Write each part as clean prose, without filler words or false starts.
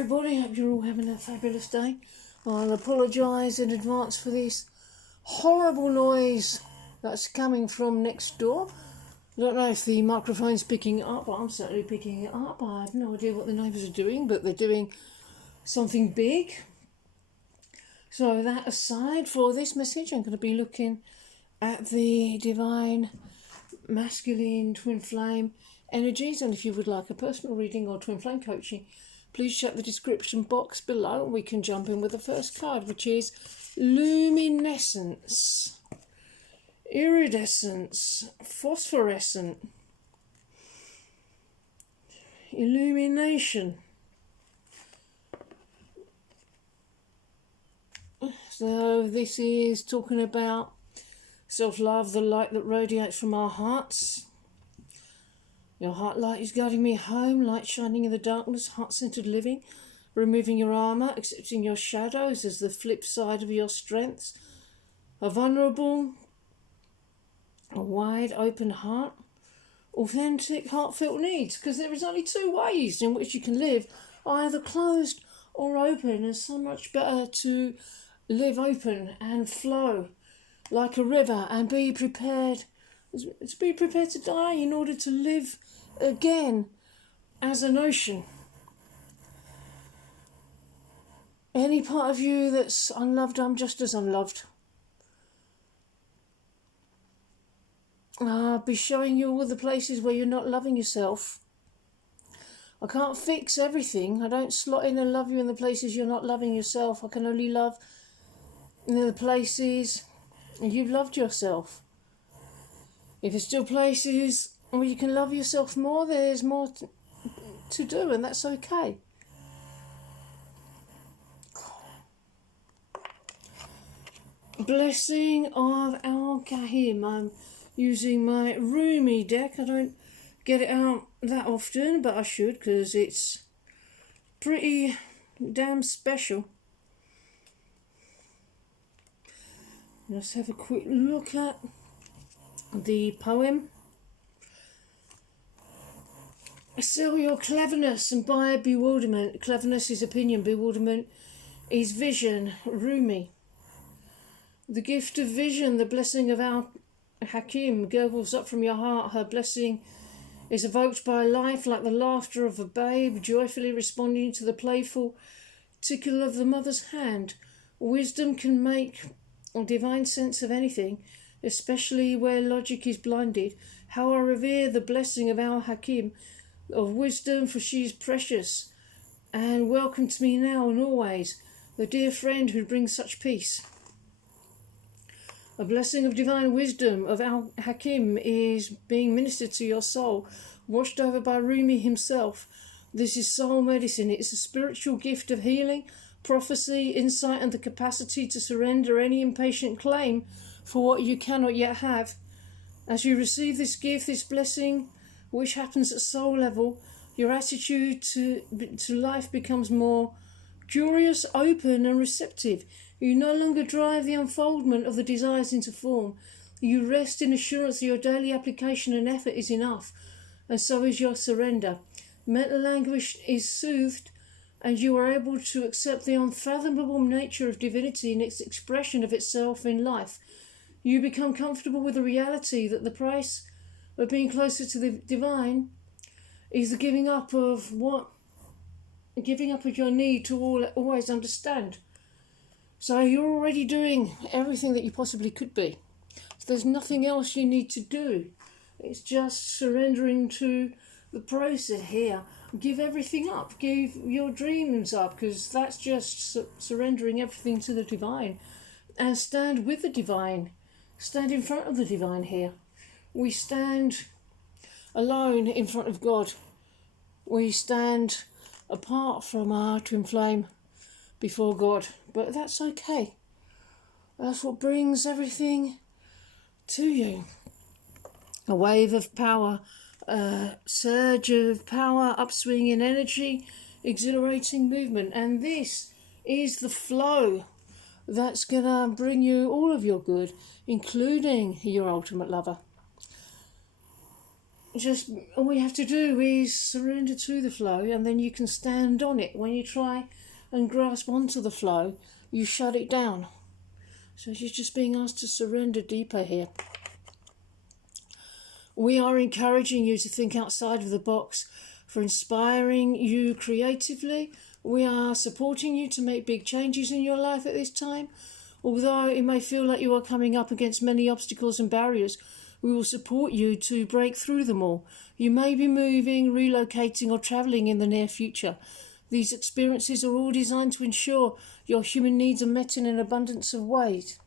everybody, hope you're all having a fabulous day. I'll apologise in advance for this horrible noise that's coming from next door. I don't know if the microphone's picking it up, but I'm certainly picking it up. I have no idea what the neighbours are doing, but they're doing something big. So that aside, for this message, I'm going to be looking at the divine masculine twin flame energies, and if you would like a personal reading or twin flame coaching, please check the description box below and we can jump in with the first card, which is luminescence, iridescence, phosphorescent, illumination. So this is talking about self-love, the light that radiates from our hearts. Your heart light is guiding me home, light shining in the darkness, heart-centered living, removing your armour, accepting your shadows as the flip side of your strengths. A vulnerable, a wide open heart, authentic, heartfelt needs, because there is only two ways in which you can live, either closed or open, and so much better to live open and flow like a river and be prepared to die in order to live again as an ocean. Any part of you that's unloved, I'm just as unloved. I'll be showing you all the places where you're not loving yourself. I can't fix everything. I don't slot in and love you in the places you're not loving yourself. I can only love in the places you've loved yourself. If there's still places where you can love yourself more, there's more to do, and that's okay. Blessing of Al-Kahim. I'm using my Rumi deck. I don't get it out that often, but I should, because it's pretty damn special. Let's have a quick look at the poem. Sell your cleverness and buy bewilderment. Cleverness is opinion, bewilderment is vision. Rumi. The gift of vision, the blessing of Al-Hakim, gurgles up from your heart. Her blessing is evoked by life like the laughter of a babe, joyfully responding to the playful tickle of the mother's hand. Wisdom can make a divine sense of anything, especially where logic is blinded. How I revere the blessing of Al-Hakim, of wisdom, for she is precious and welcome to me now and always, the dear friend who brings such peace. A blessing of divine wisdom of Al-Hakim is being ministered to your soul, washed over by Rumi himself. This is soul medicine. It's a spiritual gift of healing, prophecy, insight, and the capacity to surrender any impatient claim for what you cannot yet have. As you receive this gift, this blessing, which happens at soul level, your attitude to life becomes more curious, open, and receptive. You no longer drive the unfoldment of the desires into form. You rest in assurance that your daily application and effort is enough, and so is your surrender. Mental anguish is soothed, and you are able to accept the unfathomable nature of divinity in its expression of itself in life. You become comfortable with the reality that the price of being closer to the divine is the giving up of your need to always understand. So you're already doing everything that you possibly could be. So there's nothing else you need to do. It's just surrendering to the process here. Give everything up. Give your dreams up, because that's just surrendering everything to the divine. And stand with the divine. Stand in front of the divine here. We stand alone in front of God. We stand apart from our twin flame before God. But that's okay. That's what brings everything to you. A wave of power, a surge of power, upswing in energy, exhilarating movement. And this is the flow that's going to bring you all of your good, including your ultimate lover. just all you have to do is surrender to the flow, and then you can stand on it. When you try and grasp onto the flow, you shut it down. So you're just being asked to surrender deeper here. We are encouraging you to think outside of the box for inspiring you creatively. We are supporting you to make big changes in your life at this time. Although it may feel like you are coming up against many obstacles and barriers, we will support you to break through them all. You may be moving, relocating, or travelling in the near future. These experiences are all designed to ensure your human needs are met in an abundance of ways.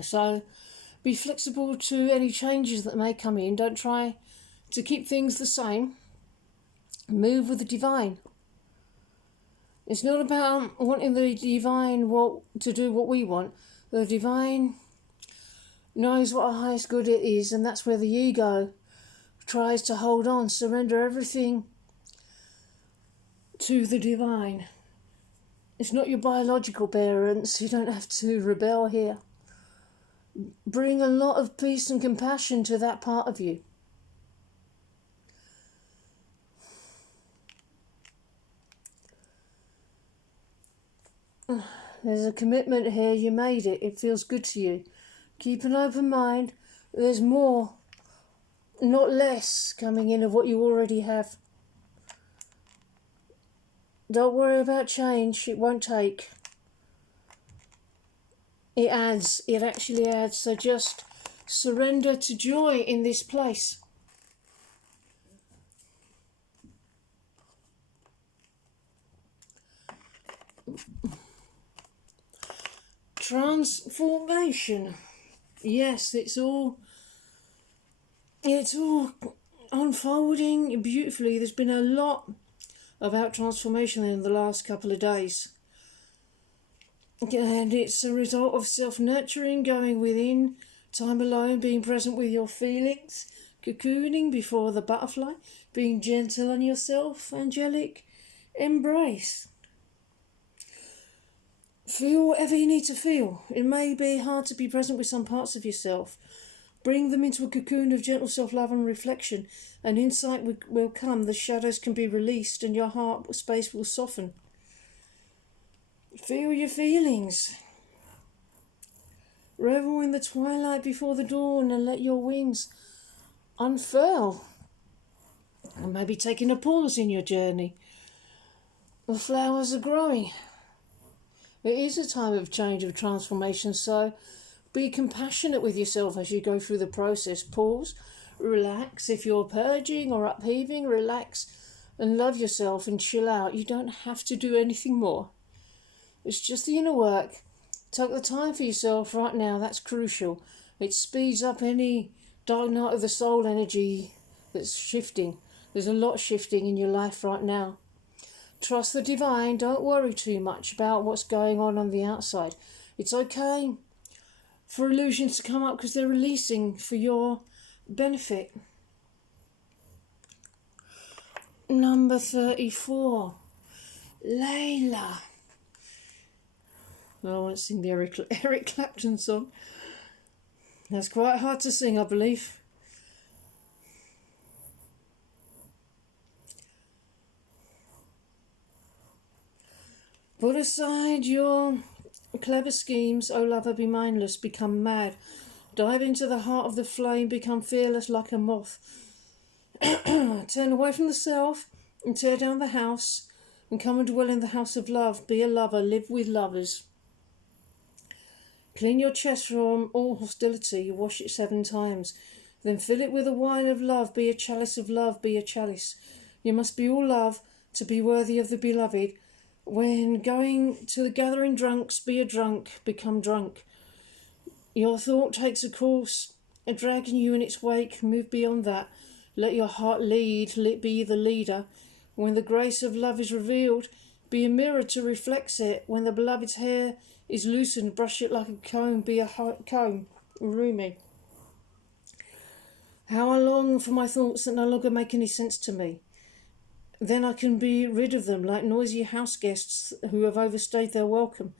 So be flexible to any changes that may come in. Don't try to keep things the same. Move with the divine. It's not about wanting the divine to do what we want. The divine knows what our highest good it is, and that's where the ego tries to hold on. Surrender everything to the divine. It's not your biological parents. You don't have to rebel here. Bring a lot of peace and compassion to that part of you. There's a commitment here. You made it. It feels good to you. Keep an open mind. There's more, not less, coming in of what you already have. Don't worry about change. It won't take. It adds. It actually adds. So just surrender to joy in this place. Transformation. Yes, it's all unfolding beautifully. There's been a lot about transformation in the last couple of days. And it's a result of self-nurturing, going within, time alone, being present with your feelings, cocooning before the butterfly, being gentle on yourself, angelic, embrace. Feel whatever you need to feel. It may be hard to be present with some parts of yourself. Bring them into a cocoon of gentle self-love and reflection, and insight will come. The shadows can be released and your heart space will soften. Feel your feelings. Revel in the twilight before the dawn and let your wings unfurl. And maybe taking a pause in your journey. The flowers are growing. It is a time of change, of transformation, so be compassionate with yourself as you go through the process. Pause, relax. If you're purging or upheaving, relax and love yourself and chill out. You don't have to do anything more. It's just the inner work. Take the time for yourself right now. That's crucial. It speeds up any dark night of the soul energy that's shifting. There's a lot shifting in your life right now. Trust the divine. Don't worry too much about what's going on the outside. It's okay for illusions to come up because they're releasing for your benefit. Number 34. Layla. I want to sing the Eric Clapton song. That's quite hard to sing, I believe. Put aside your clever schemes, O lover, be mindless, become mad. Dive into the heart of the flame, become fearless like a moth. Turn away from the self and tear down the house and come and dwell in the house of love. Be a lover, live with lovers. Clean your chest from all hostility, wash it 7 times. Then fill it with the wine of love, be a chalice of love, be a chalice. You must be all love to be worthy of the beloved. When going to the gathering drunks, be a drunk, become drunk. Your thought takes a course, dragging you in its wake, move beyond that. Let your heart lead, be the leader. When the grace of love is revealed, be a mirror to reflect it. When the beloved's hair is loosened, brush it like a comb, be a comb, Rumi. How I long for my thoughts that no longer make any sense to me. Then I can be rid of them like noisy house guests who have overstayed their welcome.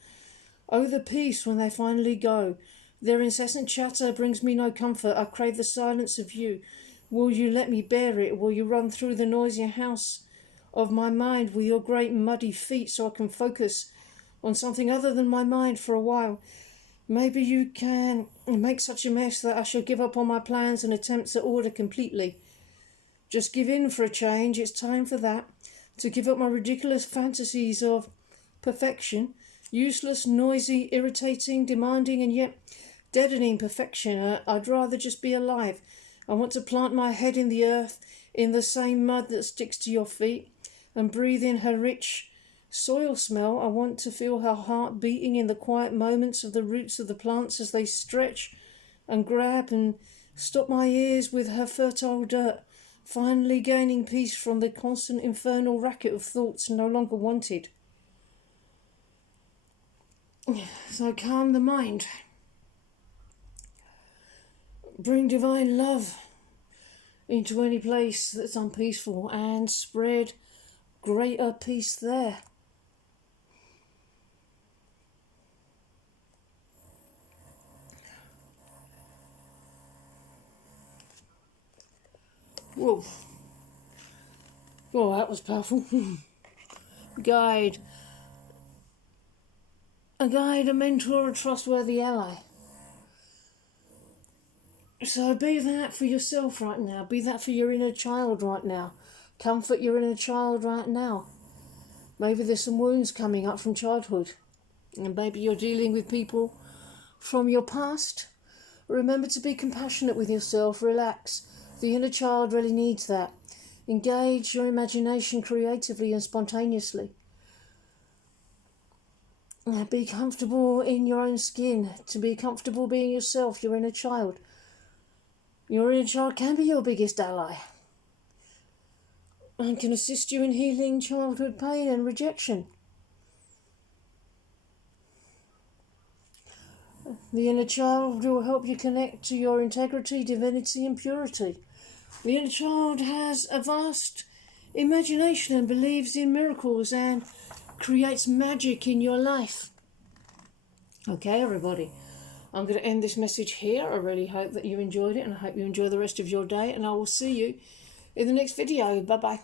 Oh, the peace when they finally go. Their incessant chatter brings me no comfort. I crave the silence of you. Will you let me bear it? Will you run through the noisy house of my mind with your great muddy feet so I can focus on something other than my mind for a while? Maybe you can make such a mess that I shall give up on my plans and attempts at order completely. Just give in for a change. It's time for that. To give up my ridiculous fantasies of perfection. Useless, noisy, irritating, demanding, and yet deadening perfection. I'd rather just be alive. I want to plant my head in the earth, in the same mud that sticks to your feet, and breathe in her rich soil smell. I want to feel her heart beating in the quiet moments of the roots of the plants as they stretch and grab, and stop my ears with her fertile dirt, finally gaining peace from the constant infernal racket of thoughts no longer wanted. So calm the mind. Bring divine love into any place that's unpeaceful and spread greater peace there. Whoa. Oh, that was powerful. Guide. A guide, a mentor, a trustworthy ally. So be that for yourself right now. Be that for your inner child right now. Comfort your inner child right now. Maybe there's some wounds coming up from childhood. And maybe you're dealing with people from your past. Remember to be compassionate with yourself. Relax. The inner child really needs that. Engage your imagination creatively and spontaneously. Be comfortable in your own skin. To be comfortable being yourself, your inner child. Your inner child can be your biggest ally and can assist you in healing childhood pain and rejection. The inner child will help you connect to your integrity, divinity, and purity. The inner child has a vast imagination and believes in miracles and creates magic in your life. Okay, everybody. I'm going to end this message here. I really hope that you enjoyed it, and I hope you enjoy the rest of your day, and I will see you in the next video. Bye-bye.